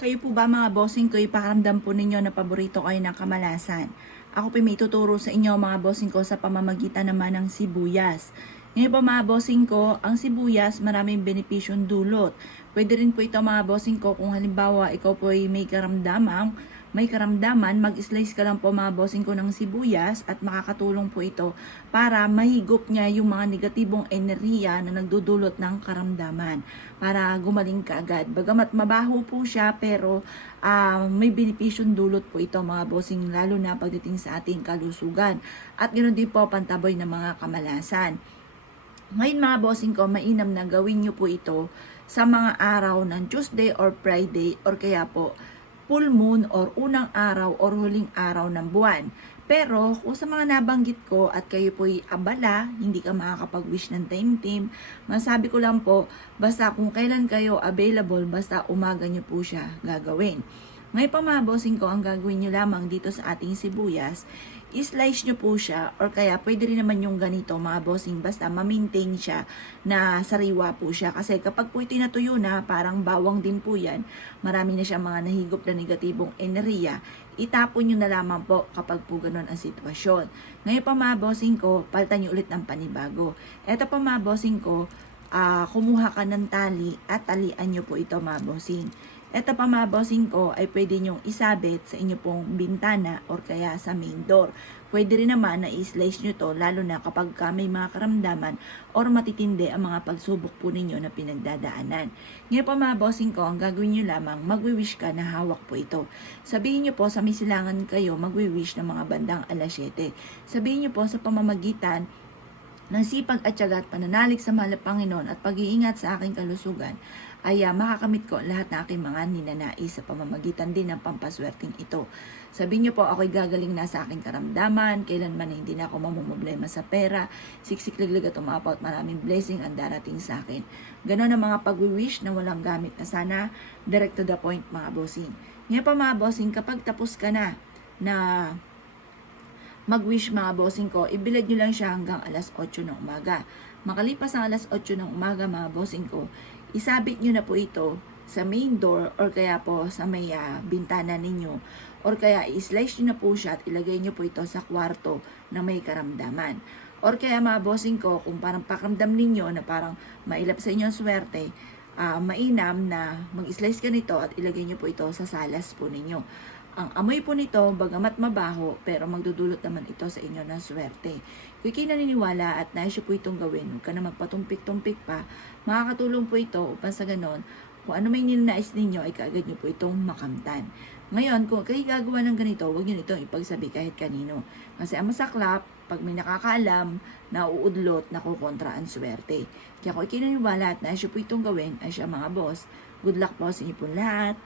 Kayo po ba mga bossing ko, ipakiramdam po ninyo na paborito kayo ng kamalasan? Ako po may tuturo sa inyo mga bossing ko sa pamamagitan naman ng sibuyas. Ngayon po mga bossing ko, ang sibuyas maraming benepisyong dulot. Pwede rin po ito mga bossing ko kung halimbawa ikaw po ay may karamdaman, mag-slice ka lang po mga bossing ko ng sibuyas at makakatulong po ito para mahigop niya yung mga negatibong enerhiya na nagdudulot ng karamdaman para gumaling ka agad. Bagamat mabaho po siya pero may benepisyong dulot po ito mga bossing lalo na pagdating sa ating kalusugan at ganoon din po pantaboy ng mga kamalasan. Ngayon mga bossing ko, mainam na gawin nyo po ito sa mga araw ng Tuesday or Friday or kaya po full moon or unang araw or huling araw ng buwan. Pero kung sa mga nabanggit ko at kayo po'y abala, hindi ka makakapag-wish ng time, masabi ko lang po, basta kung kailan kayo available, basta umaga nyo po siya gagawin. Ngayon pa mga bossing ko, ang gagawin nyo lamang dito sa ating sibuyas, i-slice nyo po siya or kaya pwede rin naman yung ganito mga bossing, basta ma-maintain siya na sariwa po siya. Kasi kapag po ito natuyo na, parang bawang din po yan, marami na siya mga nahigop na negatibong enerhiya, itapon nyo na lamang po kapag po ganun ang sitwasyon. Ngayon pa mga bossing ko, palitan nyo ulit ng panibago. Eto pa mga bossing ko, kumuha ka ng tali at talian nyo po ito mga bossing. Ito pa mga bossing ko ay pwede nyong isabit sa inyo pong bintana or kaya sa main door. Pwede rin naman na i-slice nyo to lalo na kapag may mga karamdaman or matitindi ang mga pagsubok po ninyo na pinagdadaanan. Ngayon pa mga bossing ko, ang gagawin nyo lamang, magwi-wish ka na hawak po ito. Sabihin nyo po sa may silangan kayo, magwi-wish ng mga bandang alas 7. Sabihin nyo po sa pamamagitan ng sipag at tiyaga at pananalig sa mahal na Panginoon at pag-iingat sa aking kalusugan ay makakamit ko lahat na aking mga ninanais sa pamamagitan din ng pampaswerteng ito. Sabihin niyo po, ako'y gagaling na sa aking karamdaman, kailanman na hindi na ako mamumblema sa pera, siksik liglig at umapaw at maraming blessing ang darating sa akin. Ganon ang mga pag-wish na walang gamit na sana, direct to the point mga bossing. Ngayon pa mga bossing, kapag tapos ka na mag-wish mga bossing ko, ibilad nyo lang siya hanggang alas 8 ng umaga. Makalipas ang alas 8 ng umaga mga bossing ko, isabit nyo na po ito sa main door or kaya po sa may bintana ninyo or kaya i-slice nyo na po siya at ilagay nyo po ito sa kwarto na may karamdaman. Or kaya mga bossing ko, kung parang pakiramdam ninyo na parang mailap sa inyo ang swerte, mainam na mag-slice ka nito at ilagay nyo po ito sa salas po ninyo. Ang amoy po nito, bagamat mabaho, pero magdudulot naman ito sa inyo ng swerte. Kung kayo naniniwala at nais po itong gawin, huwag ka na magpatumpik-tumpik pa, makakatulong po ito upang sa ganon, kung ano may ninanais ninyo ay kaagad nyo po itong makamtan. Ngayon, kung kayo gagawa ng ganito, huwag nyo itong ipagsabi kahit kanino. Kasi ang masaklap, pag may nakakaalam, nauudlot, nakukontra ang swerte. Kaya kung kayo naniniwala at nais po itong gawin, ay siya mga boss, good luck po sa inyo po lahat.